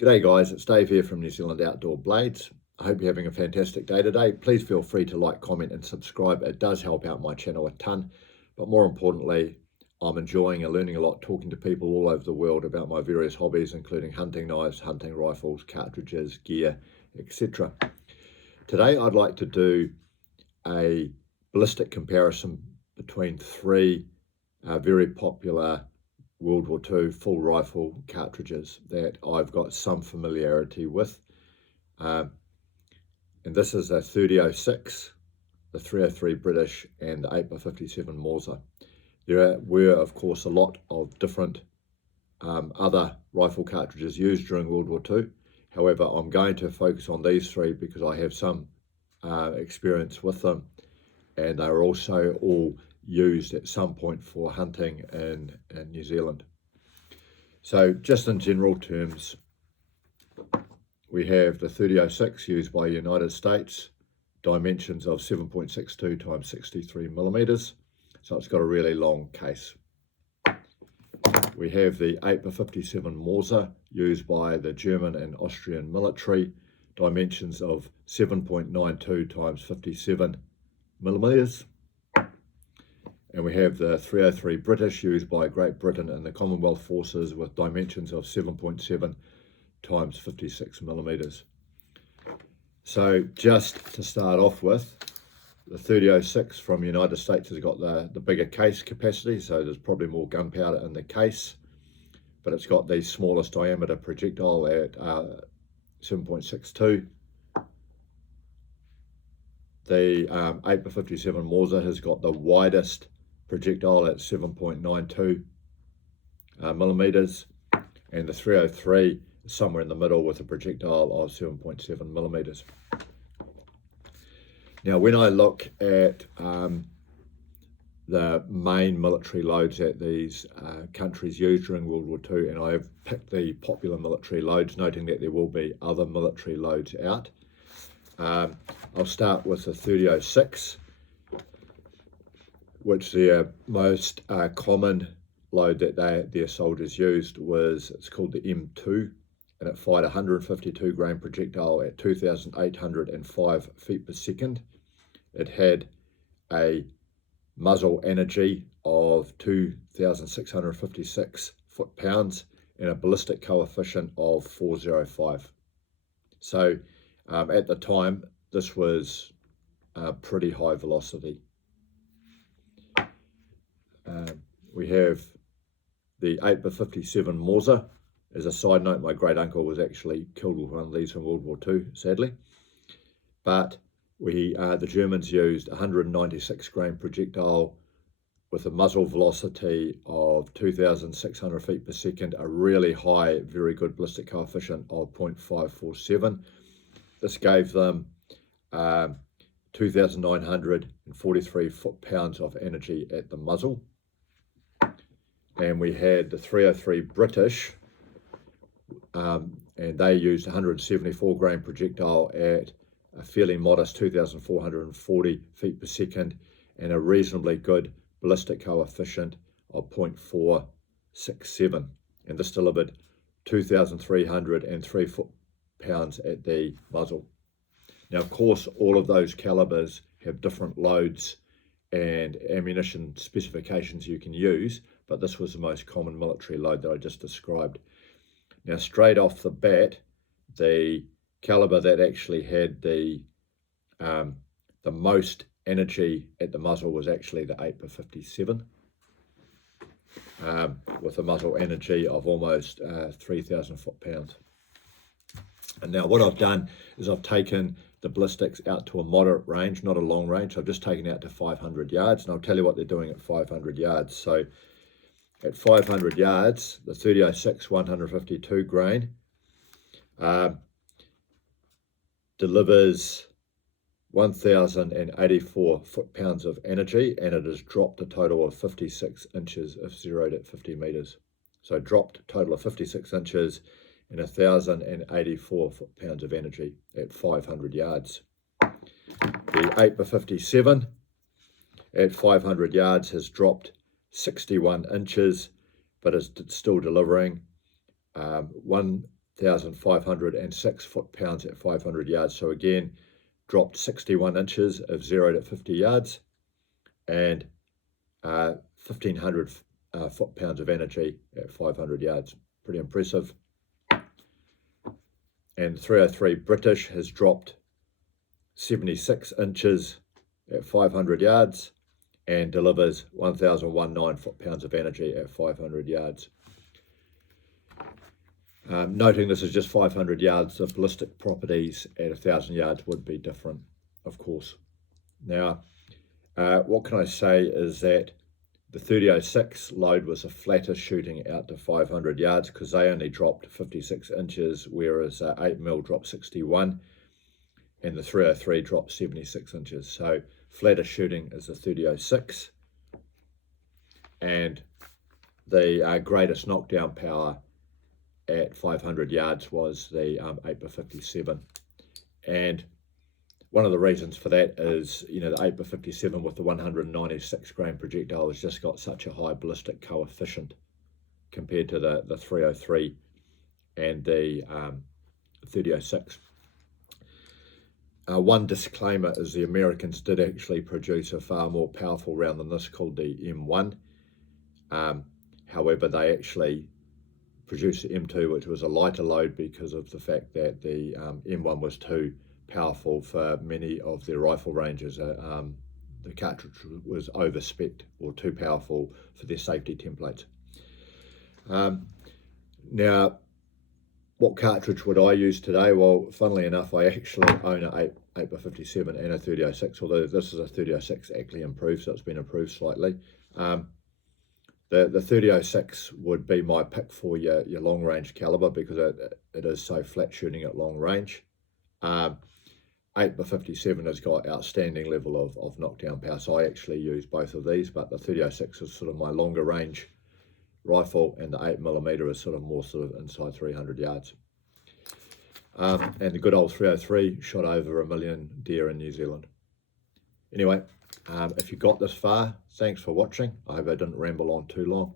G'day guys, it's Dave here from New Zealand Outdoor Blades. I hope you're having a fantastic day today. Please feel free to like, comment and subscribe. It does help out my channel a ton, but more importantly, I'm enjoying and learning a lot talking to people all over the world about my various hobbies, including hunting knives, hunting rifles, cartridges, gear, etc. Today I'd like to do a ballistic comparison between three very popular World War II full rifle cartridges that I've got some familiarity with. And this is a 3006, the 303 British and the 8x57 Mauser. There were, of course, a lot of different other rifle cartridges used during World War II. However, I'm going to focus on these three because I have some experience with them, and they're also all used at some point for hunting in New Zealand. So just in general terms, we have the 3006 used by United States, dimensions of 7.62 times 63 millimeters. So it's got a really long case. We have the 8x57 Mauser used by the German and Austrian military, dimensions of 7.92 times 57 millimeters. And we have the 303 British used by Great Britain and the Commonwealth forces with dimensions of 7.7 times 56 millimeters. So just to start off with, the 3006 from the United States has got the bigger case capacity, so there's probably more gunpowder in the case, but it's got the smallest diameter projectile at 7.62. The 8x57 Mauser has got the widest projectile at 7.92 millimeters, and the 303 is somewhere in the middle with a projectile of 7.7 millimeters. Now, when I look at the main military loads that these countries used during World War II, and I have picked the popular military loads, noting that there will be other military loads out. I'll start with the 3006, which their most common load that their soldiers used was, it's called the M2, and it fired a 152 grain projectile at 2,805 feet per second. It had a muzzle energy of 2,656 foot-pounds and a ballistic coefficient of 405. So at the time, this was pretty high velocity. We have the 8x57 Mauser. As a side note, my great uncle was actually killed with one of these in World War II, sadly. But the Germans used a 196 grain projectile with a muzzle velocity of 2,600 feet per second, a really high, very good ballistic coefficient of 0.547. This gave them 2,943 foot-pounds of energy at the muzzle. And we had the 303 British, and they used 174 grain projectile at a fairly modest 2,440 feet per second and a reasonably good ballistic coefficient of 0.467. And this delivered 2,303 foot-pounds at the muzzle. Now, of course, all of those calibers have different loads and ammunition specifications you can use, but this was the most common military load that I just described. Now, straight off the bat, the caliber that actually had the most energy at the muzzle was actually the 8x57, with a muzzle energy of almost 3,000 foot-pounds. And now what I've done is I've taken the ballistics out to a moderate range, not a long range. I've just taken out to 500 yards, and I'll tell you what they're doing at 500 yards. So at 500 yards, the 3006 152 grain delivers 1,084 foot-pounds of energy, and it has dropped a total of 56 inches if zeroed at 50 meters. So dropped a total of 56 inches and 1,084 foot-pounds of energy at 500 yards. The 8x57 at 500 yards has dropped 61 inches, but is still delivering 1,506 foot-pounds at 500 yards. So again, dropped 61 inches of 0 to 50 yards, and 1,500 foot-pounds of energy at 500 yards. Pretty impressive. And 303 British has dropped 76 inches at 500 yards and delivers 1,019 foot-pounds of energy at 500 yards. Noting this is just 500 yards, the ballistic properties at 1,000 yards would be different, of course. Now, what can I say is that the 3006 load was a flatter shooting out to 500 yards because they only dropped 56 inches, whereas 8mm dropped 61, and the 303 dropped 76 inches. So flatter shooting is the 3006, and the greatest knockdown power at 500 yards was the 8x57. And one of the reasons for that is, the 8x57 with the 196 grain projectile has just got such a high ballistic coefficient compared to the 303 and the 3006. One disclaimer is the Americans did actually produce a far more powerful round than this called the M1. However, they actually produced the M2, which was a lighter load because of the fact that the M1 was too powerful for many of their rifle ranges. The cartridge was overspec'd or too powerful for their safety templates. Now, what cartridge would I use today? Well, funnily enough, I actually own an 8x57 and a 3006, although this is a 3006 actually improved, so it's been improved slightly. The 3006 would be my pick for your long range caliber because it is so flat shooting at long range. 8x57 has got outstanding level of knockdown power, so I actually use both of these, but the 3006 is sort of my longer range rifle, and the 8mm is sort of more inside 300 yards. And the good old 303 shot over 1 million deer in New Zealand. Anyway, if you got this far, thanks for watching. I hope I didn't ramble on too long.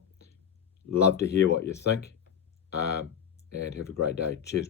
Love to hear what you think, and have a great day. Cheers.